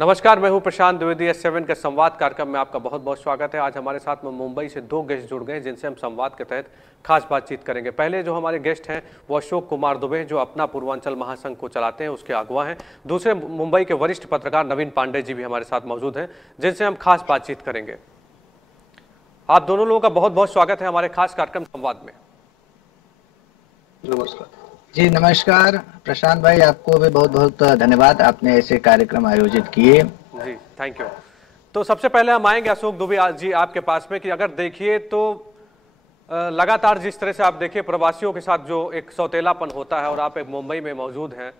नमस्कार, मैं हूं प्रशांत द्विवेदी। S7 के संवाद कार्यक्रम में आपका बहुत बहुत स्वागत है। आज हमारे साथ में मुंबई से दो गेस्ट जुड़ गए जिनसे हम संवाद के तहत खास बातचीत करेंगे। पहले जो हमारे गेस्ट हैं वो अशोक कुमार दुबे, जो अपना पूर्वांचल महासंघ को चलाते हैं, उसके अगुवा हैं। दूसरे मुंबई के वरिष्ठ पत्रकार नवीन पांडे जी भी हमारे साथ मौजूद हैं जिनसे हम खास बातचीत करेंगे। आप दोनों लोगों का बहुत बहुत स्वागत है हमारे खास कार्यक्रम संवाद में। नमस्कार जी। नमस्कार प्रशांत भाई, आपको भी बहुत बहुत धन्यवाद, आपने ऐसे कार्यक्रम आयोजित किए जी। Thank you. तो सबसे पहले हम आएंगे अशोक दुबे जी आपके पास में कि अगर देखिए तो लगातार जिस तरह से आप देखिए प्रवासियों के साथ जो एक सौतेलापन होता है, और आप एक मुंबई में मौजूद हैं,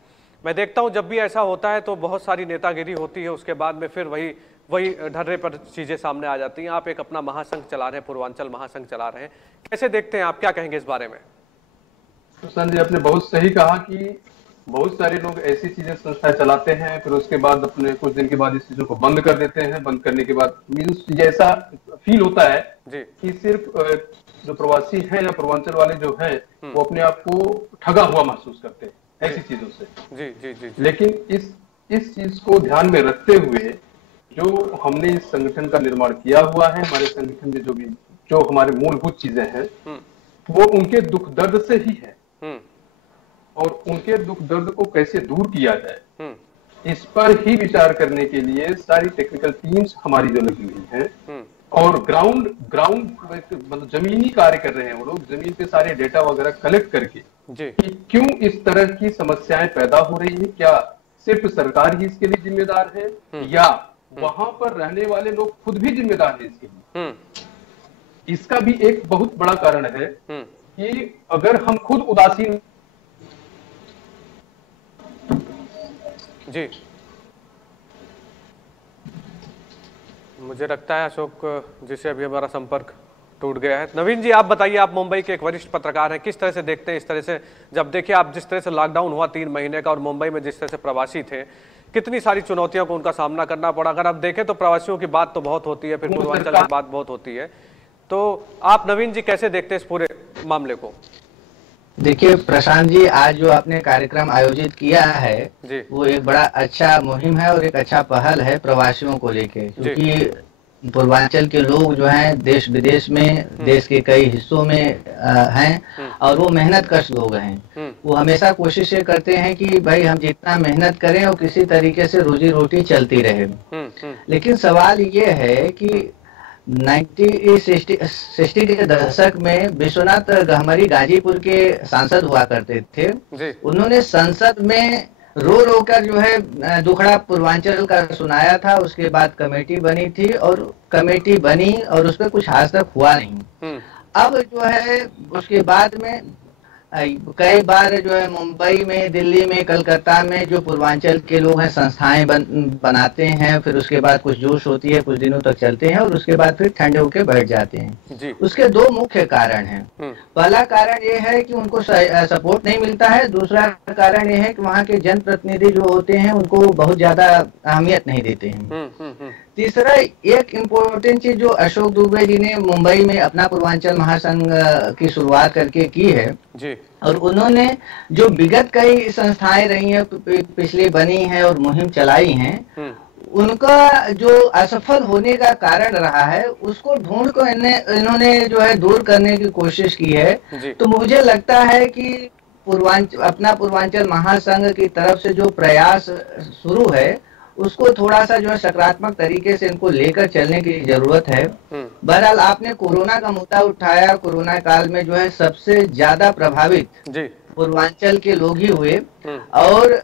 मैं देखता हूं जब भी ऐसा होता है तो बहुत सारी नेतागिरी होती है, उसके बाद में फिर वही ढर्रे पर चीजें सामने आ जाती हैं। आप एक अपना महासंघ चला रहे हैं, पूर्वांचल महासंघ चला रहे हैं, कैसे देखते हैं आप, क्या कहेंगे इस बारे में? प्रशांत जी, आपने बहुत सही कहा कि बहुत सारे लोग ऐसी चीजें संस्थाएं चलाते हैं, फिर उसके बाद अपने कुछ दिन के बाद इस चीजों को बंद कर देते हैं। बंद करने के बाद मीन्स ये ऐसा फील होता है कि सिर्फ जो प्रवासी हैं या पूर्वांचल वाले जो हैं वो अपने आप को ठगा हुआ महसूस करते हैं ऐसी चीजों से। जी जी जी। लेकिन इस चीज को ध्यान में रखते हुए जो हमने इस संगठन का निर्माण किया हुआ है, हमारे संगठन में जो हमारे मूलभूत चीजें हैं वो उनके दुख दर्द से ही है, और उनके दुख दर्द को कैसे दूर किया जाए इस पर ही विचार करने के लिए सारी टेक्निकल टीम्स हमारी जो लगी हुई हैं, और ग्राउंड मतलब जमीनी कार्य कर रहे हैं वो लोग, जमीन पे सारे डेटा वगैरह कलेक्ट करके कि क्यों इस तरह की समस्याएं पैदा हो रही है, क्या सिर्फ सरकार ही इसके लिए जिम्मेदार है या वहां पर रहने वाले लोग खुद भी जिम्मेदार है इसके लिए। इसका भी एक बहुत बड़ा कारण है कि अगर हम खुद उदासीन जी, मुझे लगता है अशोक जी से अभी हमारा संपर्क टूट गया है। नवीन जी, आप बताइए, आप मुंबई के एक वरिष्ठ पत्रकार हैं, किस तरह से देखते हैं इस तरह से, जब देखिए आप जिस तरह से लॉकडाउन हुआ 3 महीने का और मुंबई में जिस तरह से प्रवासी थे, कितनी सारी चुनौतियों को उनका सामना करना पड़ा। अगर आप देखें तो प्रवासियों की बात तो बहुत होती है, फिर पूर्वांचल की बात बहुत होती है, तो आप नवीन जी कैसे देखते हैं इस पूरे मामले को? देखिए प्रशांत जी, आज जो आपने कार्यक्रम आयोजित किया है वो एक बड़ा अच्छा मुहिम है और एक अच्छा पहल है प्रवासियों को लेके, क्योंकि पूर्वांचल के लोग जो हैं देश विदेश में, देश के कई हिस्सों में हैं और वो मेहनत कश लोग हैं। वो हमेशा कोशिश ये करते हैं कि भाई हम जितना मेहनत करें और किसी तरीके से रोजी रोटी चलती रहे। लेकिन सवाल ये है कि 60 के दशक में विश्वनाथ गहमरी गाजीपुर के सांसद हुआ करते थे। उन्होंने संसद में रो रो कर जो है दुखड़ा पूर्वांचल का सुनाया था। उसके बाद कमेटी बनी थी और कमेटी बनी और उस पर कुछ आज तक हुआ नहीं। अब जो है उसके बाद में कई बार जो है मुंबई में, दिल्ली में, कलकत्ता में जो पूर्वांचल के लोग हैं संस्थाएं बनाते हैं, फिर उसके बाद कुछ जोश होती है, कुछ दिनों तक चलते हैं और उसके बाद फिर ठंडे होके बैठ जाते हैं। उसके दो मुख्य कारण हैं। पहला कारण ये है कि उनको सपोर्ट नहीं मिलता है। दूसरा कारण ये है कि वहाँ के जनप्रतिनिधि जो होते हैं उनको बहुत ज्यादा अहमियत नहीं देते हैं। तीसरा एक इम्पोर्टेंट चीज जो अशोक दुबे जी ने मुंबई में अपना पूर्वांचल महासंघ की शुरुआत करके की है जी, और उन्होंने जो विगत कई संस्थाएं रही हैं, पिछली बनी हैं और मुहिम चलाई हैं, उनका जो असफल होने का कारण रहा है उसको ढूंढ को इन्होंने जो है दूर करने की कोशिश की है। तो मुझे लगता है कि अपना पूर्वांचल महासंघ की तरफ से जो प्रयास शुरू है उसको थोड़ा सा जो है सकारात्मक तरीके से इनको लेकर चलने की जरूरत है। बहरहाल आपने कोरोना का मुद्दा उठाया। कोरोना काल में जो है सबसे ज्यादा प्रभावित पूर्वांचल के लोग ही हुए, और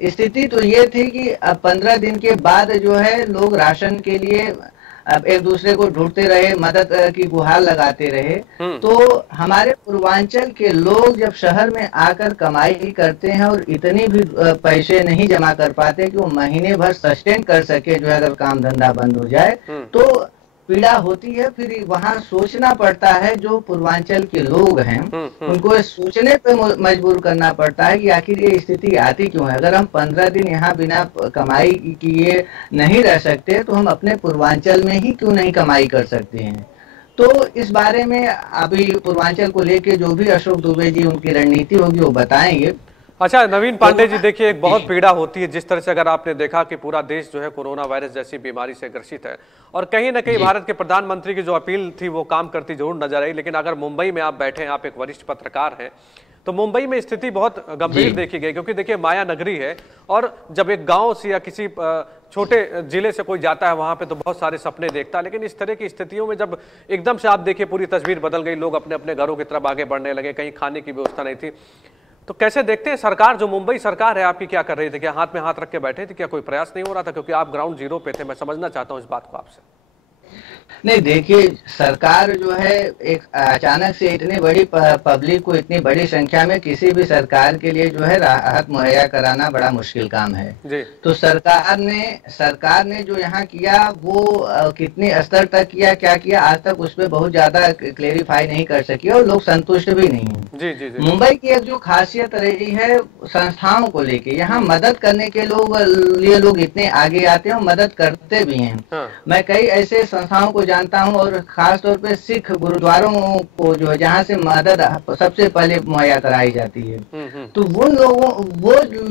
स्थिति तो ये थी कि अब 15 दिन के बाद जो है लोग राशन के लिए अब एक दूसरे को ढूंढते रहे, मदद की गुहार लगाते रहे। तो हमारे पूर्वांचल के लोग जब शहर में आकर कमाई करते हैं और इतनी भी पैसे नहीं जमा कर पाते कि वो महीने भर सस्टेन कर सके, जो है अगर काम धंधा बंद हो जाए तो पीड़ा होती है। फिर वहाँ सोचना पड़ता है, जो पूर्वांचल के लोग हैं उनको सोचने पे मजबूर करना पड़ता है कि आखिर ये स्थिति आती क्यों है। अगर हम 15 दिन यहाँ बिना कमाई किए नहीं रह सकते तो हम अपने पूर्वांचल में ही क्यों नहीं कमाई कर सकते हैं। तो इस बारे में अभी पूर्वांचल को लेके जो भी अशोक दुबे जी उनकी रणनीति होगी वो बताएंगे। अच्छा नवीन पांडे जी, देखिए एक बहुत पीड़ा होती है जिस तरह से अगर आपने देखा कि पूरा देश जो है कोरोना वायरस जैसी बीमारी से ग्रसित है, और कहीं ना कहीं भारत के प्रधानमंत्री की जो अपील थी वो काम करती जरूर नजर आई, लेकिन अगर मुंबई में आप बैठे हैं, आप एक वरिष्ठ पत्रकार हैं, तो मुंबई में स्थिति बहुत गंभीर देखी गई, क्योंकि देखिए माया नगरी है, और जब एक गांव से या किसी छोटे जिले से कोई जाता है वहां पे तो बहुत सारे सपने देखता है, लेकिन इस तरह की स्थितियों में जब एकदम से आप देखिए पूरी तस्वीर बदल गई, लोग अपने अपने घरों की तरफ आगे बढ़ने लगे, कहीं खाने की व्यवस्था नहीं थी, तो कैसे देखते हैं सरकार, जो मुंबई सरकार है आपकी, क्या कर रही थी? क्या हाथ में हाथ रख के बैठे थे? क्या कोई प्रयास नहीं हो रहा था? क्योंकि आप ग्राउंड जीरो पे थे, मैं समझना चाहता हूं इस बात को आपसे। नहीं, देखिए सरकार जो है एक अचानक से इतनी बड़ी पब्लिक को इतनी बड़ी संख्या में किसी भी सरकार के लिए जो है राहत मुहैया कराना बड़ा मुश्किल काम है जी। तो सरकार ने जो यहाँ किया वो कितने स्तर तक किया, क्या किया, आज तक उस पर बहुत ज्यादा क्लेरिफाई नहीं कर सकी और लोग संतुष्ट भी नहीं है। जी, जी, जी। मुंबई की एक जो खासियत रही है संस्थाओं को लेके, यहाँ मदद करने के लिए लोग इतने आगे आते हैं और मदद करते भी हैं। हाँ। मैं कई ऐसे संस्थाओं को जानता हूं और खास तौर पे सिख गुरुद्वारों को जो है जहां से मदद सबसे पहले मुहैया कराई जाती है, तो वो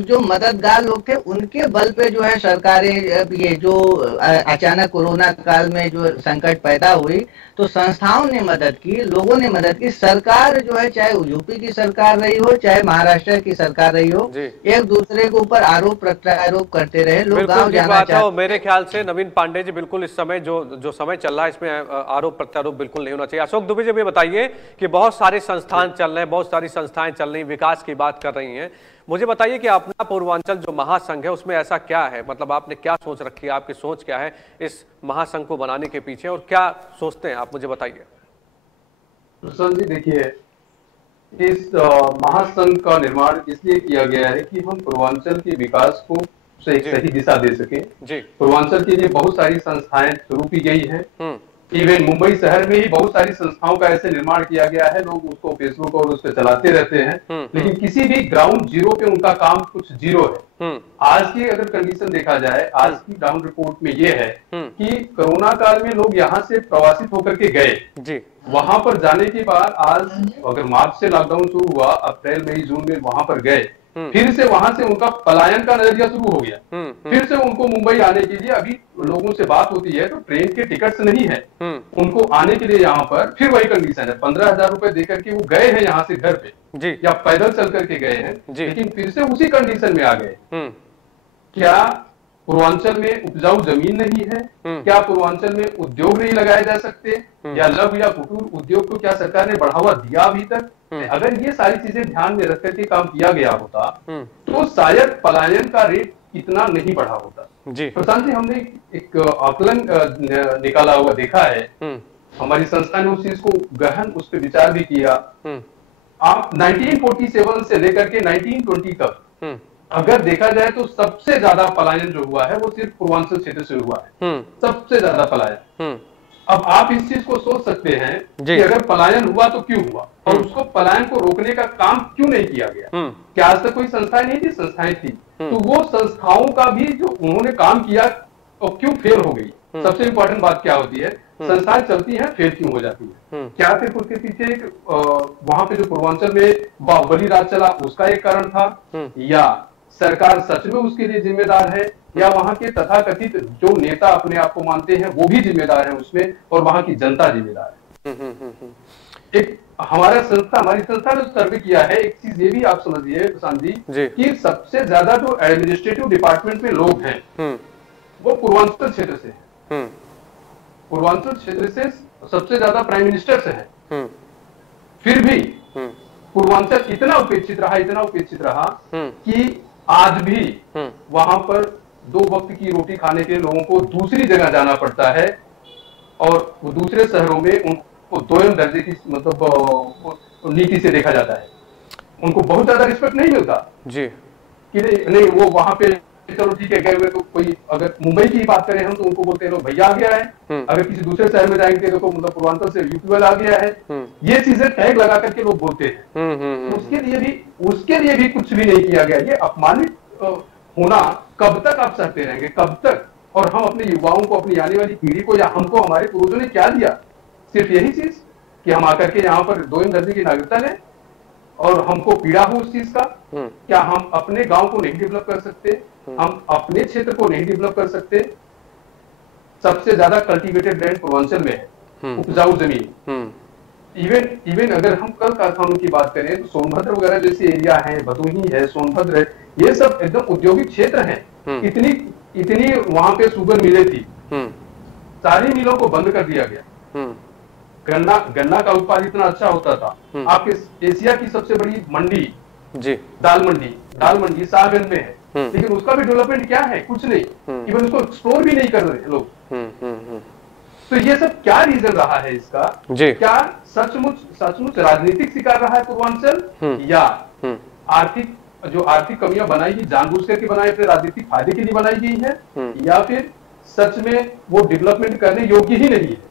जो मददगार लोग थे उनके बल पे जो है सरकारें, ये जो अचानक कोरोना काल में जो संकट पैदा हुई तो संस्थाओं ने मदद की, लोगों ने मदद की। सरकार जो है चाहे यूपी की सरकार रही हो चाहे महाराष्ट्र की सरकार रही हो, एक दूसरे के ऊपर आरोप प्रत्यारोप करते रहे, लोग गाँव जाना चाहते। मेरे ख्याल से नवीन पांडे जी, बिल्कुल इस समय जो समय चल रहा है इसमें आरोप प्रत्यारोप बिल्कुल नहीं होना चाहिए। अशोक दुबे जी भी बताइए कि बहुत सारे संस्थान चल रहे हैं, बहुत सारी संस्थाएं चल रही, विकास की बात कर रही हैं, मुझे बताइए कि अपना पूर्वांचल जो महासंघ है उसमें ऐसा क्या है, मतलब आपने क्या सोच रखी है, आपकी सोच क्या है इस महासंघ को बनाने के पीछे, और क्या सोचते हैं आप, मुझे बताइए। प्रशांत जी, देखिए इस महासंघ का निर्माण इसलिए किया गया है कि हम पूर्वांचल के विकास को एक सही दिशा दे सके। पूर्वांचल के लिए बहुत सारी संस्थाएं शुरू की गई हैं। इवन मुंबई शहर में ही बहुत सारी संस्थाओं का ऐसे निर्माण किया गया है, लोग उसको फेसबुक और उस पर चलाते रहते हैं, लेकिन किसी भी ग्राउंड जीरो पे उनका काम कुछ जीरो है। आज की अगर कंडीशन देखा जाए, आज की ग्राउंड रिपोर्ट में ये है कि कोरोना काल में लोग यहाँ से प्रवासित होकर के गए, वहां पर जाने के बाद आज अगर मार्च से लॉकडाउन शुरू हुआ, अप्रैल मई जून में वहां पर गए, फिर से वहां से उनका पलायन का नजरिया शुरू हो गया, फिर से उनको मुंबई आने के लिए, अभी लोगों से बात होती है तो ट्रेन के टिकट्स नहीं है उनको आने के लिए, यहाँ पर फिर वही कंडीशन है, 15,000 रुपए देकर के वो गए हैं यहाँ से घर पे या पैदल चल करके गए हैं, लेकिन फिर से उसी कंडीशन में आ गए। क्या पूर्वांचल में उपजाऊ जमीन नहीं है? क्या पूर्वांचल में उद्योग नहीं लगाए जा सकते? या लघु या कुटीर उद्योग को क्या सरकार ने बढ़ावा दिया अभी तक? अगर ये सारी चीजें ध्यान में रख करके काम किया गया होता तो शायद पलायन का रेट इतना नहीं बढ़ा होता। प्रशांत जी, हमने एक आकलन निकाला हुआ देखा है, हमारी संस्था ने उस चीज को गहन उस पर विचार भी किया। आप 1947 से लेकर के 1920 तक अगर देखा जाए तो सबसे ज्यादा पलायन जो हुआ है वो सिर्फ पूर्वांचल क्षेत्र से हुआ है, सबसे ज्यादा पलायन। अब आप इस चीज को सोच सकते हैं कि अगर पलायन हुआ तो क्यों हुआ, और उसको पलायन को रोकने का काम क्यों नहीं किया गया? क्या आज तक कोई संस्थाएं नहीं थी? संस्थाएं थी, तो वो संस्थाओं का भी जो उन्होंने काम किया और क्यों फेल हो गई? सबसे इंपॉर्टेंट बात क्या होती है, संस्थाएं चलती हैं, फेल क्यों हो जाती है? क्या सिर्फ उसके पीछे एक वहां पे जो पूर्वांचल में बाहुबली राज चला उसका एक कारण था, या सरकार सच में उसके लिए जिम्मेदार है, या वहां के तथाकथित जो नेता अपने आप को मानते हैं वो भी जिम्मेदार है उसमें, और वहां की जनता जिम्मेदार है? एक हमारी संस्था ने सर्वे किया है, एक चीज ये भी आप समझिए प्रशांत जी कि सबसे ज्यादा जो एडमिनिस्ट्रेटिव डिपार्टमेंट में लोग हैं वो पूर्वांचल क्षेत्र से हैं। पूर्वांचल क्षेत्र से सबसे ज्यादा प्राइम मिनिस्टर से है, फिर भी पूर्वांचल इतना उपेक्षित रहा कि आज भी वहां पर 2 वक्त की रोटी खाने के लोगों को दूसरी जगह जाना पड़ता है, और वो दूसरे शहरों में उनको दोयम दर्जे की मतलब नीति से देखा जाता है, उनको बहुत ज्यादा रिस्पेक्ट नहीं मिलता जी, कि नहीं वो वहां पे चलो ठीक है गए हुए, तो कोई अगर मुंबई की बात करें हम तो उनको बोलते हैं भैया आ गया है, अगर किसी दूसरे शहर में जाएंगे तो मतलब पूर्वांचल से यूपी वाला आ गया है, ये चीजें टैग लगा करके लोग बोलते हैं। उसके लिए भी कुछ भी नहीं किया गया। ये अपमानित होना कब तक आप सहते रहेंगे, कब तक? और हम अपने युवाओं को, अपनी आने वाली पीढ़ी को, या हमको हमारे पूर्वजों ने क्या दिया? सिर्फ यही चीज कि हम आकर के यहाँ पर 2 दर्जे की नागरिकता लें और हमको पीड़ा हो उस चीज का, क्या हम अपने गांव को नहीं डेवलप कर सकते, हम अपने क्षेत्र को नहीं डेवलप कर सकते? सबसे ज्यादा कल्टीवेटेड लैंड पूर्वांचल में है, उपजाऊ जमीन। इवन अगर हम कल कारखानों की बात करें तो सोनभद्र वगैरह जैसे एरिया है, भदोही है, सोनभद्र है, ये सब एकदम औद्योगिक क्षेत्र हैं। इतनी वहां पे शुगर मिलें थी, सारी मिलों को बंद कर दिया गया। गन्ना का उत्पादन इतना अच्छा होता था। आपके एशिया की सबसे बड़ी मंडी जी दाल मंडी शाहगंज में है, लेकिन उसका भी डेवलपमेंट क्या है? कुछ नहीं, इवन उसको एक्सप्लोर भी नहीं कर रहे लोग। तो ये सब क्या रीजन रहा है इसका? क्या सचमुच राजनीतिक शिकार रहा है पूर्वांचल, या आर्थिक कमियां बनाई गई, जानबूझ करके बनाई, अपने राजनीतिक फायदे के लिए बनाई गई है, या फिर सच में वो डेवलपमेंट करने योग्य ही नहीं है?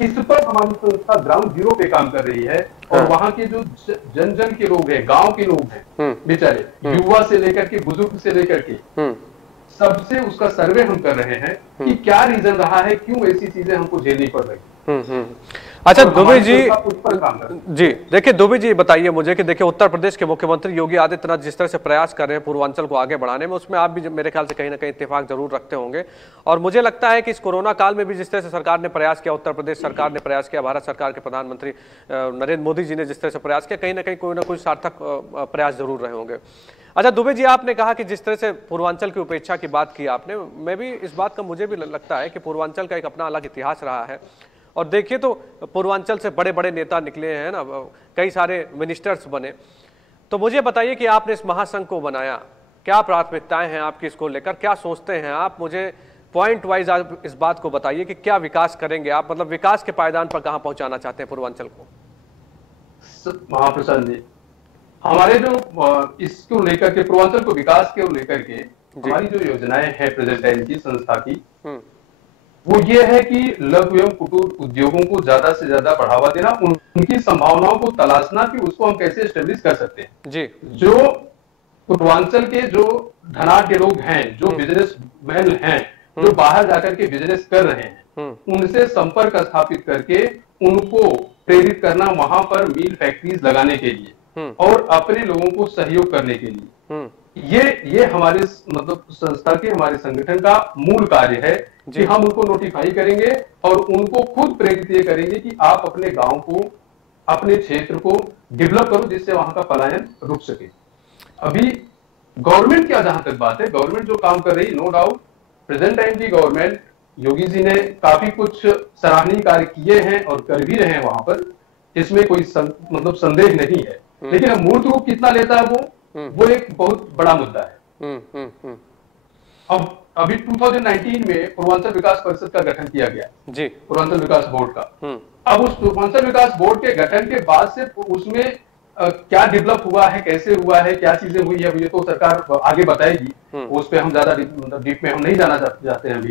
इस पर हमारी संस्था ग्राउंड जीरो पे काम कर रही है, और वहाँ के जो जन के लोग हैं, गांव के लोग हैं बेचारे, युवा से लेकर के बुजुर्ग से लेकर के सबसे उसका सर्वे हम कर रहे हैं कि क्या रीजन रहा है, क्यों ऐसी चीजें हमको झेलनी पड़ रही। अच्छा दुबे जी देखिए, दुबे जी बताइए मुझे कि देखिए उत्तर प्रदेश के मुख्यमंत्री योगी आदित्यनाथ जिस तरह से प्रयास कर रहे हैं पूर्वांचल को आगे बढ़ाने में, उसमें आप भी मेरे ख्याल से कहीं ना कहीं इत्तेफाक जरूर रखते होंगे। और मुझे लगता है कि इस कोरोना काल में भी जिस तरह से सरकार ने प्रयास किया, उत्तर प्रदेश सरकार ने प्रयास किया, भारत सरकार के प्रधानमंत्री नरेंद्र मोदी जी ने जिस तरह से प्रयास किया, कहीं ना कहीं कोई ना कोई सार्थक प्रयास जरूर रहे होंगे। अच्छा दुबे जी, आपने कहा कि जिस तरह से पूर्वांचल की उपेक्षा की बात की आपने, मैं भी इस बात का मुझे भी लगता है कि पूर्वांचल का एक अपना अलग इतिहास रहा है। और देखिए तो पूर्वांचल से बड़े बड़े नेता निकले हैं ना, कई सारे मिनिस्टर्स बने। तो मुझे बताइए कि आपने इस महासंघ को बनाया, क्या प्राथमिकताएं हैं आपकी इसको लेकर, क्या सोचते हैं आप? मुझे पॉइंट वाइज आप इस बात को बताइए कि क्या विकास करेंगे आप, मतलब विकास के पायदान पर कहां पहुंचाना चाहते हैं पूर्वांचल को? महाप्रसाद जी, हमारे जो इसको लेकर के पूर्वांचल को विकास को लेकर के हमारी जो योजनाएं हैं प्रेजेंट टाइम की संस्था की, वो ये है कि लघु एवं कुटीर उद्योगों को ज्यादा से ज्यादा बढ़ावा देना, उनकी संभावनाओं को तलाशना कि उसको हम कैसे एस्टेब्लिश कर सकते हैं जी। जो पूर्वांचल के जो धनाढ़ के लोग हैं, जो बिजनेसमैन हैं, जो बाहर जाकर के बिजनेस कर रहे हैं, उनसे संपर्क स्थापित करके उनको प्रेरित करना वहां पर मिल फैक्ट्रीज लगाने के लिए और अपने लोगों को सहयोग करने के लिए। ये हमारे मतलब संस्था के, हमारे संगठन का मूल कार्य है कि हम उनको नोटिफाई करेंगे और उनको खुद प्रेरित ये करेंगे कि आप अपने गांव को, अपने क्षेत्र को डेवलप करो, जिससे वहां का पलायन रुक सके। अभी गवर्नमेंट की जहां तक बात है, गवर्नमेंट जो काम कर रही, नो डाउट प्रेजेंट टाइम की गवर्नमेंट, योगी जी ने काफी कुछ सराहनीय कार्य किए हैं और कर भी रहे हैं वहां पर, इसमें कोई मतलब संदेह नहीं है। लेकिन अब मूर्त रूप कितना लेता है वो एक बहुत बड़ा मुद्दा है। अब अभी 2019 में पूर्वांचल विकास परिषद का गठन किया गया जी, पूर्वांचल विकास बोर्ड का। अब उस पूर्वांचल विकास बोर्ड के गठन के बाद से उसमें क्या डेवलप हुआ है, कैसे हुआ है, क्या चीजें हुई है, ये तो सरकार आगे बताएगी। उस पर हम ज्यादा डीप में हम नहीं जाना चाहते हैं अभी,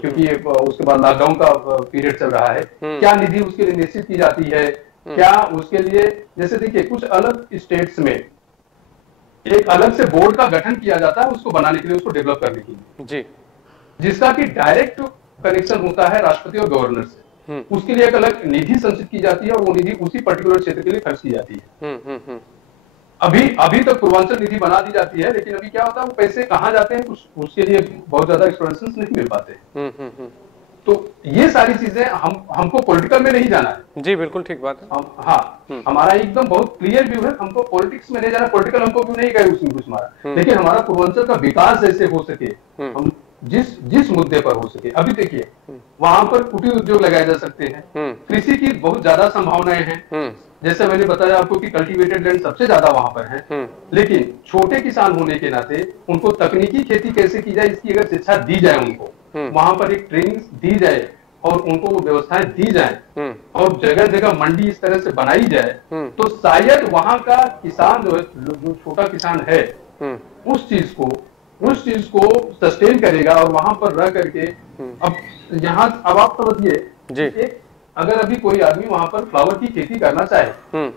क्योंकि उसके बाद लॉकडाउन का पीरियड चल रहा है। क्या निधि उसके लिए निश्चित की जाती है, क्या उसके लिए, जैसे देखिए कुछ अलग स्टेट्स में एक अलग से बोर्ड का गठन किया जाता है उसको बनाने के लिए, उसको डेवलप करने के लिए जी, जिसका कि डायरेक्ट कनेक्शन होता है राष्ट्रपति और गवर्नर से। उसके लिए एक अलग निधि संचित की जाती है और वो निधि उसी पर्टिकुलर क्षेत्र के लिए खर्च की जाती है। अभी तक पूर्वांचल निधि बना दी जाती है, लेकिन अभी क्या होता है, वो पैसे कहाँ जाते हैं उसके लिए बहुत ज्यादा एक्सप्लेनेशन नहीं मिल पाते। तो ये सारी चीजें हमको पॉलिटिकल में नहीं जाना है जी, बिल्कुल ठीक बात है। हाँ, हमारा एकदम बहुत क्लियर व्यू है, हमको पॉलिटिक्स में नहीं जाना, पॉलिटिकल हमको व्यू नहीं गए उसमें कुछ हमारा, लेकिन हमारा पूर्वांचल का विकास जैसे हो सके, हम जिस मुद्दे पर हो सके। अभी देखिए वहां पर कुटीर उद्योग लगाए जा सकते हैं, कृषि की बहुत ज्यादा संभावनाएं हैं, जैसे मैंने बताया आपको कि कल्टीवेटेड लैंड सबसे ज्यादा वहां पर है, लेकिन छोटे किसान होने के नाते उनको तकनीकी खेती कैसे की जाए इसकी अगर शिक्षा दी जाए, उनको वहां पर एक ट्रेनिंग दी जाए और उनको वो व्यवस्थाएं दी जाए और जगह जगह मंडी इस तरह से बनाई जाए, तो शायद वहां का किसान जो छोटा किसान है उस चीज को सस्टेन करेगा और वहां पर रह करके अब आप समझिए, अगर अभी कोई आदमी वहां पर फ्लावर की खेती करना चाहे,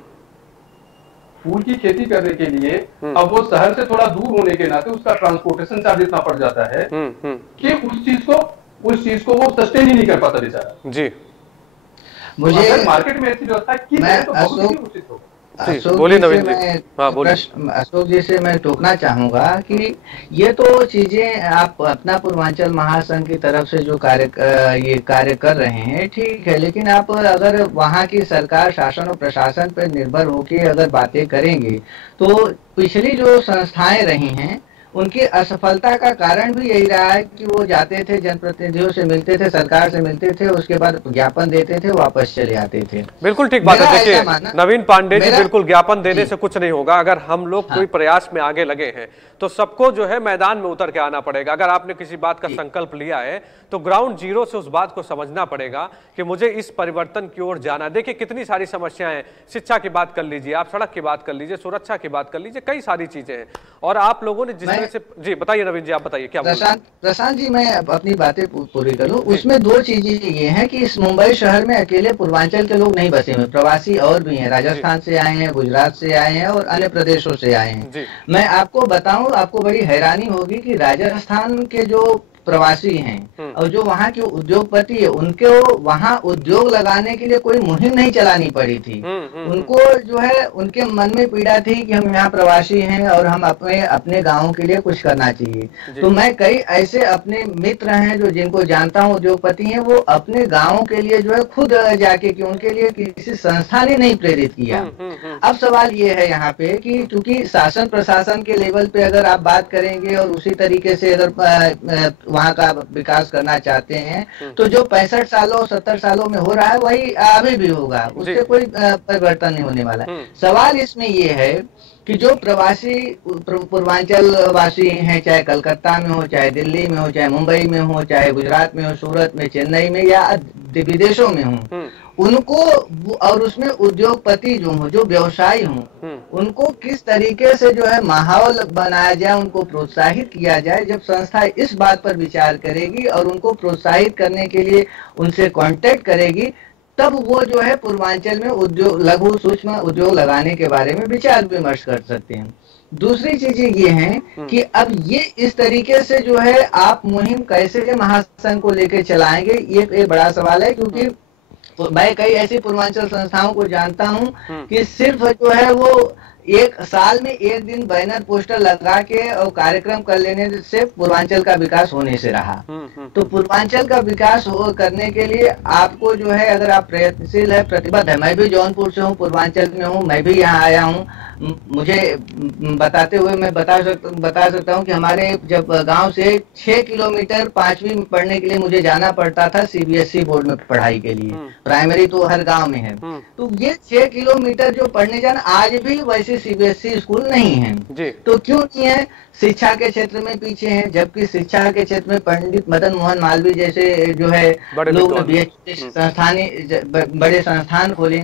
फूल की खेती करने के लिए, अब वो शहर से थोड़ा दूर होने के नाते उसका ट्रांसपोर्टेशन चार्ज इतना पड़ जाता है कि उस चीज को वो सस्टेन ही नहीं कर पाता बेचारा जी। मुझे मार्केट में ऐसी व्यवस्था की जाए तो बहुत ही उचित होगा। अशोक जी से मैं टोकना चाहूंगा कि ये तो चीजें आप अपना पूर्वांचल महासंघ की तरफ से जो ये कार्य कर रहे हैं ठीक है, लेकिन आप अगर वहाँ की सरकार शासन और प्रशासन पर निर्भर होकर अगर बातें करेंगे तो पिछली जो संस्थाएं रही हैं उनकी असफलता का कारण भी यही रहा है कि वो जाते थे, जनप्रतिनिधियों से मिलते थे, सरकार से मिलते थे, उसके बाद ज्ञापन देते थे, वापस चले आते थे। बिल्कुल ठीक बात है। देखिए नवीन पांडे जी, बिल्कुल ज्ञापन देने से कुछ नहीं होगा। अगर हम लोग कोई प्रयास में आगे लगे हैं तो सबको जो है मैदान में उतर के आना पड़ेगा। अगर आपने किसी बात का संकल्प लिया है तो ग्राउंड जीरो से उस बात को समझना पड़ेगा कि मुझे इस परिवर्तन की ओर जाना। देखिए कितनी सारी समस्याएं, शिक्षा की बात कर लीजिए, आप सड़क की बात कर लीजिए, सुरक्षा की बात कर लीजिए, कई सारी चीजें हैं। और आप लोगों ने जिस तरह से, जी बताइए नवीन जी, आप बताइए क्या। प्रशांत जी, मैं अपनी बातें पूरी करूं। उसमें दो चीजें ये हैं कि इस मुंबई शहर में अकेले पूर्वांचल के लोग नहीं बसे हुए, प्रवासी और भी हैं, राजस्थान से आए हैं, गुजरात से आए हैं और अन्य प्रदेशों से आए हैं। मैं आपको बताऊं, आपको बड़ी हैरानी होगी कि राजस्थान के जो प्रवासी हैं और जो वहाँ के उद्योगपति है, उनको वहाँ उद्योग लगाने के लिए कोई मुहिम नहीं चलानी पड़ी थी। उनको जो है उनके मन में पीड़ा थी कि हम यहाँ प्रवासी हैं और हम अपने गाँव के लिए कुछ करना चाहिए। तो मैं कई ऐसे अपने मित्र हैं जो जिनको जानता हूँ, उद्योगपति हैं, वो अपने गाँव के लिए जो है खुद जाके कि उनके लिए किसी संस्था ने नहीं प्रेरित किया। अब सवाल ये है यहाँ पे कि चूंकि शासन प्रशासन के लेवल पे अगर आप बात करेंगे और उसी तरीके से अगर वहाँ का विकास करना चाहते हैं तो जो 65 सालों 70 सालों में हो रहा है वही अभी भी होगा, उससे कोई परिवर्तन नहीं होने वाला। सवाल इसमें ये है कि जो प्रवासी पूर्वांचल वासी हैं, चाहे कलकत्ता में हो, चाहे दिल्ली में हो, चाहे मुंबई में हो, चाहे गुजरात में हो, सूरत में, चेन्नई में या विदेशों में हो, उनको और उसमें उद्योगपति जो हो, जो व्यवसायी हों, उनको किस तरीके से जो है माहौल बनाया जाए, उनको प्रोत्साहित किया जाए। जब संस्था इस बात पर विचार करेगी और उनको प्रोत्साहित करने के लिए उनसे कांटेक्ट करेगी, तब वो जो है पूर्वांचल में उद्योग, लघु सूक्ष्म उद्योग लगाने के बारे में विचार विमर्श कर सकते हैं। दूसरी चीजें ये हैं कि अब ये इस तरीके से जो है आप मुहिम कैसे महासंघ को लेकर चलाएंगे, ये एक बड़ा सवाल है। क्योंकि तो मैं कई ऐसी पूर्वांचल संस्थाओं को जानता हूं कि सिर्फ जो है वो एक साल में एक दिन बैनर पोस्टर लगा के और कार्यक्रम कर लेने से पूर्वांचल का विकास होने से रहा। तो पूर्वांचल का विकास करने के लिए आपको जो है, अगर आप प्रयत्नशील है, प्रतिबद्ध है, मैं भी जौनपुर से हूँ, पूर्वांचल में हूँ, मैं भी यहाँ आया हूँ, मुझे बताते हुए मैं बता सकता हूँ कि हमारे जब गांव से 6 किलोमीटर 5वीं में पढ़ने के लिए मुझे जाना पड़ता था सीबीएसई बोर्ड में पढ़ाई के लिए। प्राइमरी तो हर गांव में है। तो ये 6 किलोमीटर जो पढ़ने जाना, आज भी वैसे सीबीएसई स्कूल नहीं है। तो क्यों नहीं है? शिक्षा के क्षेत्र में पीछे हैं, जबकि शिक्षा के क्षेत्र में पंडित मदन मोहन मालवीय जैसे जो है लोग बड़े संस्थान खोले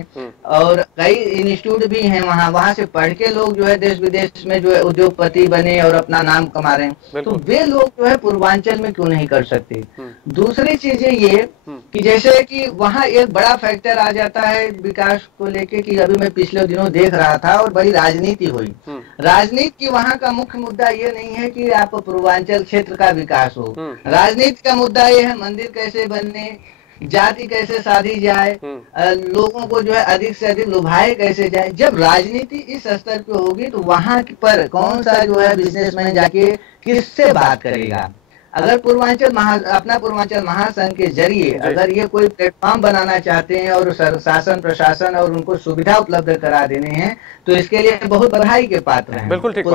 और कई इंस्टीट्यूट भी हैं वहाँ से पढ़ के लोग जो है देश विदेश में जो है उद्योगपति बने और अपना नाम कमा रहे हैं। तो वे लोग जो है पूर्वांचल में क्यों नहीं कर सकते? दूसरी चीजें ये कि जैसे कि वहाँ एक बड़ा फैक्टर आ जाता है विकास को लेके कि अभी मैं पिछले दिनों देख रहा था और बड़ी राजनीति हुई। राजनीति की वहाँ का मुख्य मुद्दा ये नहीं है कि आप पूर्वांचल क्षेत्र का विकास हो। राजनीति का मुद्दा ये है मंदिर कैसे बनने, जाति कैसे साधी जाए, लोगों को जो है अधिक से अधिक लुभाए कैसे जाए। जब राजनीति इस स्तर पे होगी तो वहां पर कौन सा जो है बिजनेसमैन जाके किससे बात करेगा? अगर अपना पूर्वांचल महासंघ के जरिए अगर ये कोई प्लेटफॉर्म बनाना चाहते हैं और शासन प्रशासन और उनको सुविधा उपलब्ध करा देने हैं तो इसके लिए बहुत बधाई के पात्र हैं। बिल्कुल ठीक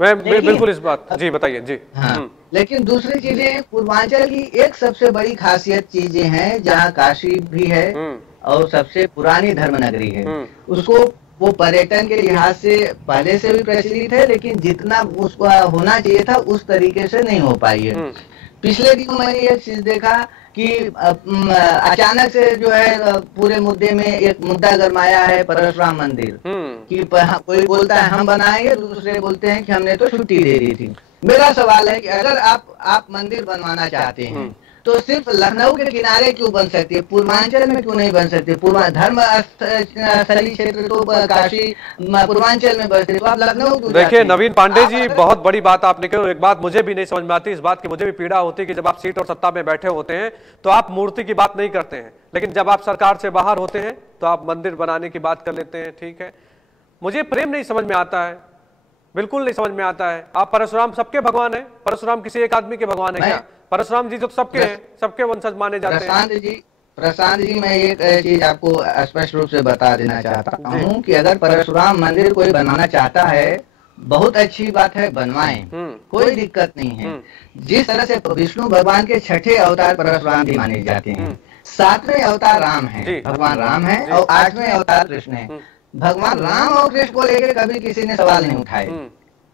मैं बिल्कुल इस बात, जी बताइए जी। हाँ, लेकिन दूसरी चीजें पूर्वांचल की एक सबसे बड़ी खासियत चीजें हैं, जहाँ काशी भी है और सबसे पुरानी धर्म नगरी है, उसको वो पर्यटन के लिहाज से पहले से भी प्रचलित है, लेकिन जितना उसको होना चाहिए था उस तरीके से नहीं हो पाई है। पिछले दिनों मैंने एक चीज देखा कि अचानक से जो है पूरे मुद्दे में एक मुद्दा गरमाया है परशुराम मंदिर कि कोई बोलता है हम बनाएंगे, दूसरे बोलते हैं कि हमने तो छुट्टी दे दी थी। मेरा सवाल है कि अगर आप मंदिर बनवाना चाहते हैं तो सिर्फ लखनऊ के किनारे क्यों बन सकती है, पूर्वांचल में क्यों नहीं बन सकती? धर्म स्थलीय क्षेत्र तो काशी पूर्वांचल में बसते, तो आप लखनऊ क्यों? देखिए नवीन पांडे जी, बहुत बड़ी बात आपने कही। एक बात मुझे भी नहीं समझ में आती, इस बात की मुझे भी पीड़ा होती है कि जब आप सीट और सत्ता में बैठे होते हैं तो आप मूर्ति की बात नहीं करते हैं, लेकिन जब आप सरकार से बाहर होते हैं तो आप मंदिर बनाने की बात कर लेते हैं। ठीक है, मुझे प्रेम नहीं समझ में आता है, बिल्कुल नहीं समझ में आता है। आप परशुराम सबके भगवान है, परशुराम किसी एक आदमी के भगवान है क्या? परशुराम जी तो सबके हैं, सबके वंशज माने जाते हैं। प्रशांत जी, मैं एक चीज आपको स्पष्ट रूप से बता देना चाहता हूँ कि अगर परशुराम मंदिर कोई बनाना चाहता है, बहुत अच्छी बात है, बनवाएं, कोई दिक्कत नहीं है। जिस तरह से विष्णु भगवान के छठे अवतार परशुराम जी माने जाते हैं, 7वें अवतार राम है, भगवान राम है, और 8वें अवतार कृष्ण है। भगवान राम और कृष्ण को लेकर कभी किसी ने सवाल नहीं उठाए,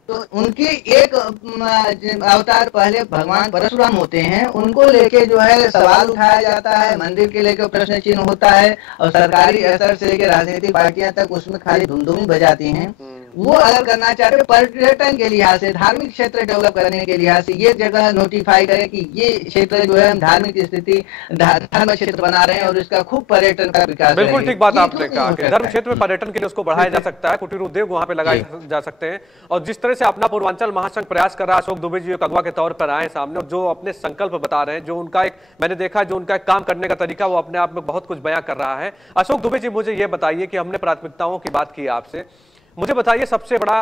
तो उनकी एक अवतार पहले भगवान परशुराम होते हैं, उनको लेके जो है सवाल उठाया जाता है, मंदिर के लेकर प्रश्न चिन्ह होता है, और सरकारी स्तर से लेकर राजनीतिक पार्टियां तक उसमें खाली धुमधुमी बजाती हैं। वो अगर करना चाहते पर्यटन के लिहाज से, धार्मिक क्षेत्र डेवलप करने के लिहाज से ये जगह नोटिफाई करे कि ये क्षेत्र जो है हम धार्मिक स्थिति धर्म क्षेत्र बना रहे हैं और इसका खूब पर्यटन का विकास। बिल्कुल ठीक बात आपने कहा कि धर्म क्षेत्र में पर्यटन के लिए उसको बढ़ाया जा सकता है, कुटीर उद्योग वहां पे लगाए जा सकते हैं। और जिस तरह से अपना पूर्वांचल महासंघ प्रयास कर रहा है, अशोक दुबे जी अगवा के तौर पर आए सामने और जो अपने संकल्प बता रहे हैं, जो उनका एक मैंने देखा जो उनका एक काम करने का तरीका, वो अपने आप में बहुत कुछ बयां कर रहा है। अशोक दुबे जी, मुझे ये बताइए कि हमने प्राथमिकताओं की बात की आपसे, मुझे बताइए सबसे बड़ा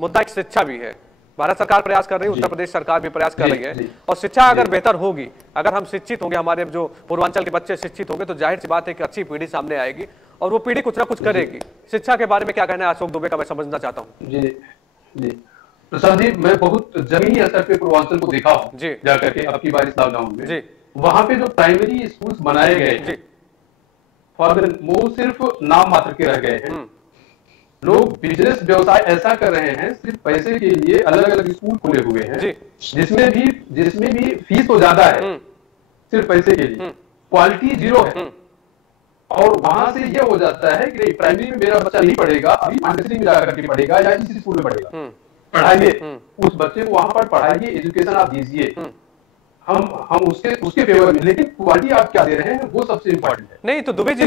मुद्दा एक शिक्षा भी है। भारत सरकार प्रयास कर रही है, उत्तर प्रदेश सरकार भी प्रयास कर रही है, और शिक्षा अगर बेहतर होगी, अगर हम शिक्षित होंगे, हमारे जो पूर्वांचल के बच्चे शिक्षित होंगे, तो जाहिर सी बात है कि अच्छी पीढ़ी सामने आएगी और वो पीढ़ी कुछ ना कुछ करेगी। शिक्षा के बारे में क्या कहना है अशोक दुबे का, मैं समझना चाहता हूँ। जी जी प्रसाद जी, मैं बहुत जमीनी स्तर पे पूर्वांचल को देखा हूँ जाकर के आपकी बार इस लॉकडाउन में। वहां पे जो प्राइमरी स्कूल बनाए गए वो सिर्फ नाम मात्र के रह गए हैं। लोग बिजनेस व्यवसाय ऐसा कर रहे हैं, सिर्फ पैसे के लिए अलग अलग स्कूल खुले हुए हैं, जिसमें भी फीस तो ज्यादा है, सिर्फ पैसे के लिए, क्वालिटी जीरो है। और वहां से ये हो जाता है कि प्राइमरी में मेरा बच्चा नहीं पढ़ेगा, अभी मांडसरी में जाकर के पढ़ेगा या किसी स्कूल में पढ़ेगा, पढ़ाइए उस बच्चे को, वहां पर पढ़ाइए, एजुकेशन आप दीजिए, हम उसके फेवर में, लेकिन क्वालिटी आप क्या दे रहे हैं वो सबसे इंपॉर्टेंट है। नहीं तो दुबे जी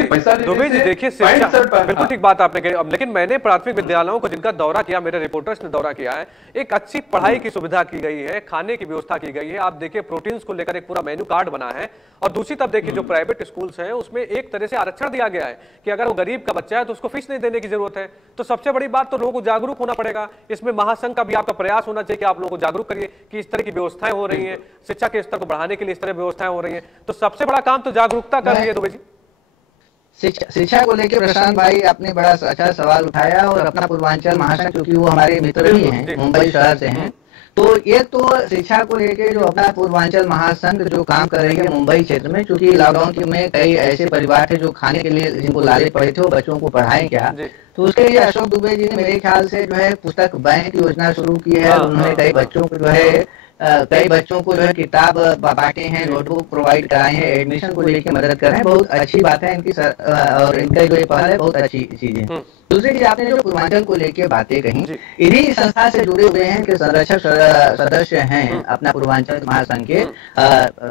देखिए बिल्कुल ठीक बात आपने कही, लेकिन मैंने प्राथमिक विद्यालयों को जिनका दौरा किया, मेरे रिपोर्टर्स ने दौरा किया है, एक अच्छी पढ़ाई की सुविधा की गई है, खाने की व्यवस्था की गई है। आप देखिए प्रोटीन्स को लेकर एक पूरा मेन्यू कार्ड बना है, और दूसरी तरफ देखिए जो प्राइवेट स्कूल्स हैं उसमें एक तरह से आरक्षण दिया गया है कि अगर वो गरीब का बच्चा है तो उसको फीस नहीं देने की जरूरत है। तो सबसे बड़ी बात तो लोगों को जागरूक होना पड़ेगा, इसमें महासंघ का भी आपका प्रयास होना चाहिए कि आप लोगों को जागरूक करिए कि इस तरह की व्यवस्थाएं हो रही हैं, शिक्षा के स्तर को बढ़ाने के लिए इस तरह व्यवस्थाएं हो रही हैं। तो सबसे बड़ा काम तो जागरूकता कर रही है दुबे जी। शिक्षा को लेकर प्रशांत भाई आपने बड़ा अच्छा सवाल उठाया, और अपना पूर्वांचल महासंघ क्योंकि वो हमारे मित्र भी हैं, मुंबई शहर से हैं, तो एक तो शिक्षा को लेके जो अपना पूर्वांचल महासंघ जो काम कर रही है मुंबई क्षेत्र में, क्योंकि लॉकडाउन में कई ऐसे परिवार थे जो खाने के लिए जिनको लाले पड़े थे, वो बच्चों को पढ़ाएं क्या, तो उसके लिए अशोक दुबे जी ने मेरे ख्याल से जो है पुस्तक बैंक योजना शुरू की है। उन्होंने कई बच्चों को जो है किताब बांटे हैं, नोटबुक प्रोवाइड कराए हैं, एडमिशन को लेकर मदद कर रहे हैं, बहुत अच्छी बात है इनकी और इनका जो ये पहल है बहुत अच्छी चीज है। दूसरी चीज आपने जो पूर्वांचल को लेके बातें कही, इन्हीं संस्था से जुड़े हुए हैं कि संरक्षक सदस्य हैं अपना पूर्वांचल महासंघ के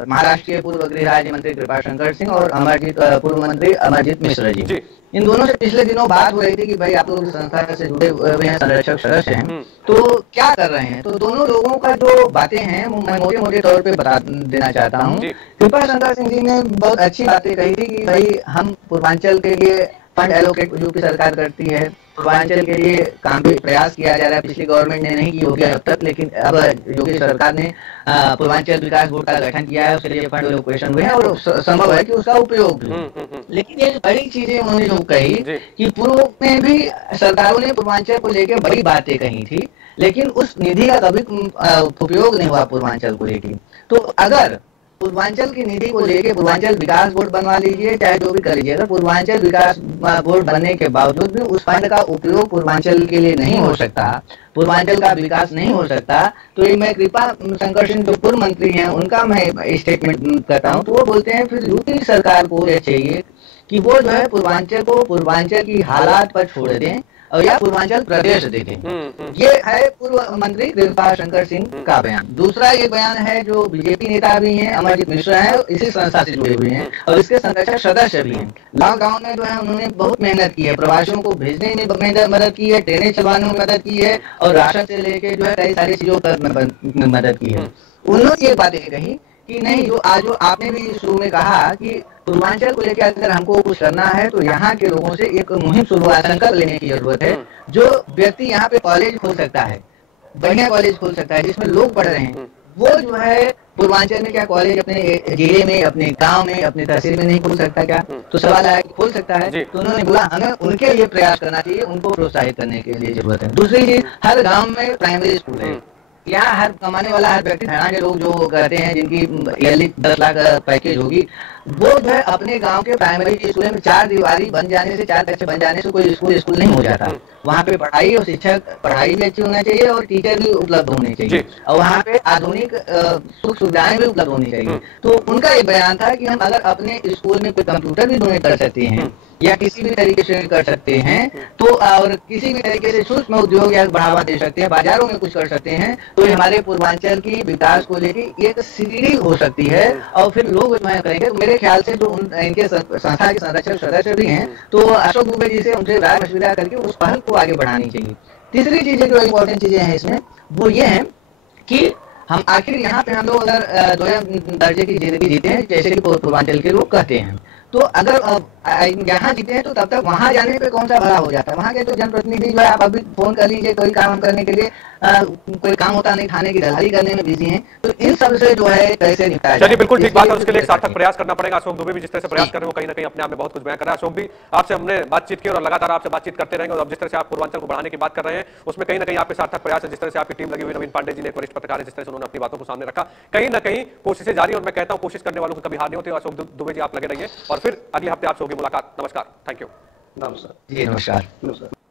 महाराष्ट्र के पूर्व गृह राज्य मंत्री कृपाशंकर सिंह और पूर्व मंत्री अमरजीत मिश्र जी। इन दोनों से पिछले दिनों बात हो रही थी कि भाई आप लोग संस्था से जुड़े हुए हैं, संरक्षक सदस्य हैं, तो क्या कर रहे हैं। तो दोनों लोगों का जो बातें हैं मैं मोटे तौर पे बता देना चाहता हूँ। कृपाशंकर सिंह जी ने बहुत अच्छी बातें कही थी कि भाई हम पूर्वांचल के लिए फंड एलोकेट यूपी सरकार करती है, पूर्वांचल के लिए काम भी प्रयास किया जा रहा है, पिछली गवर्नमेंट ने नहीं की होगी अब तक, लेकिन अब योगी सरकार ने पूर्वांचल विकास बोर्ड का गठन किया है, उसके लिए फंड एलोकेशन हुए हैं और संभव है कि उसका उपयोग भी। लेकिन एक बड़ी चीजें उन्होंने जो कही कि पूर्व में भी सरकारों ने पूर्वांचल को लेकर बड़ी बातें कही थी, लेकिन उस निधि का कभी उपयोग नहीं हुआ पूर्वांचल को लेकर। तो अगर पूर्वांचल की निधि को लेके पूर्वांचल विकास बोर्ड बनवा लीजिए, चाहे जो भी कर लीजिए, अगर पूर्वांचल विकास बोर्ड बनने के बावजूद भी उस फंड का उपयोग पूर्वांचल के लिए नहीं हो सकता, पूर्वांचल का विकास नहीं हो सकता, तो ये मैं कृपाशंकर सिंह जो पूर्व मंत्री हैं उनका मैं स्टेटमेंट करता हूँ। तो वो बोलते हैं फिर यूपी सरकार को ये चाहिए कि वो जो है पूर्वांचल को पूर्वांचल की हालात पर छोड़ दें और या पूर्वांचल प्रदेश देखें। ये है पूर्व मंत्री कृपा शंकर सिंह का बयान। दूसरा ये बयान है जो बीजेपी नेता भी हैं, अमरजीत मिश्रा है, इसी संस्था से जुड़े हुए हैं और इसके संरक्षक सदस्य भी हैं। लॉकडाउन में जो है उन्होंने बहुत मेहनत की है, प्रवासियों को भेजने में मदद की है, ट्रेनें चलवाने में मदद की है और राशन से लेके जो है कई सारी चीजों पर मदद की है। उन्होंने ये बातें कही कि नहीं, जो आपने भी शुरू में कहा कि पूर्वांचल को लेकर अगर हमको कुछ करना है तो यहाँ के लोगों से एक मुहिम शुरुआत संकल्प लेने की जरूरत है। जो व्यक्ति यहाँ पे कॉलेज खोल सकता है, बढ़िया कॉलेज खोल सकता है जिसमें लोग पढ़ रहे हैं, वो जो है पूर्वांचल में क्या कॉलेज अपने जिले में, अपने गांव में, अपने तहसील में नहीं खोल सकता क्या? तो सवाल आया कि खोल सकता है। तो उन्होंने बोला हमें उनके लिए प्रयास करना चाहिए, उनको प्रोत्साहित करने के लिए जरूरत है। दूसरी चीज, हर गाँव में प्राइमरी स्कूल है। यहाँ हर कमाने वाला हर व्यक्ति, हरियाणा के लोग जो कहते हैं जिनकी ईयरली 10 लाख पैकेज होगी, वो जो है अपने गांव के प्राइमरी स्कूल में 4 दीवारी बन जाने से, 4 कक्षा बन जाने से कोई स्कूल नहीं हो जाता। वहाँ पे पढ़ाई और शिक्षक, पढ़ाई भी अच्छी होना चाहिए और टीचर भी उपलब्ध होने चाहिए और वहाँ पे आधुनिक सुख सुविधाएं भी उपलब्ध होनी चाहिए। तो उनका ये बयान था कि हम अगर अपने स्कूल में कोई कंप्यूटर भी डोनेट कर सकते हैं या किसी भी तरीके से कर सकते हैं तो, और किसी भी तरीके से सूक्ष्म उद्योग या बढ़ावा दे सकते हैं, बाजारों में कुछ कर सकते हैं, तो हमारे पूर्वांचल की विकास को लेकर एक सीढ़ी हो सकती है और फिर लोग करेंगे। मेरे ख्याल से जो इनके संस्था के संरक्षक सदस्य भी हैं, तो अशोक दुबे जी से उनसे राय मशविरा करके उस पहल को आगे बढ़ानी चाहिए। तीसरी चीजें जो इम्पोर्टेंट चीजें हैं इसमें, वो ये है कि हम आखिर यहाँ पे हम लोग अगर 2 दर्जे की जिंदगी जीते हैं जैसे कि पूर्वांचल के लोग कहते हैं, तो अगर यहाँ जीते हैं तो तब तक वहां जाने पे कौन सा भला हो जाता है। वहां के तो जनप्रतिनिधि जो है, आप अभी फोन कर लीजिए, कोई काम करने के लिए कोई काम होता नहीं, खाने की दलाली करने में बिजी हैं, तो इन सब से जो है कैसे निपटाया। चलिए, बिल्कुल ठीक बात है, उसके लिए एक सार्थक प्रयास करना पड़ेगा। अशोक दुबे भी जिस तरह से प्रयास कर रहे हैं वो कहीं ना कहीं अपने आप में बहुत कुछ बयां कर रहा है। अशोक भी, आपसे हमने बातचीत की और लगातार आपसे बातचीत करते रहेंगे और जिस तरह से आप पूर्वांचल को बढ़ाने की बात कर रहे हैं उसमें कहीं ना कहीं आपके सार्थक प्रयास है। जिस तरह से आपकी टीम लगी हुई, नवीन पांडे जी ने, एक वरिष्ठ पत्रकार है, जिस तरह से उन्होंने अपनी बातों को सामने रखा, कहीं ना कहीं कोशिशें जारी, और मैं कहता हूं कोशिश करने वालों को कभी हार नहीं होती। अशोक दुबे जी, आप लगे रहिए और फिर अगले हफ्ते आपसे होगी मुलाकात। नमस्कार, थैंक यू। नमस्कार जी, नमस्कार।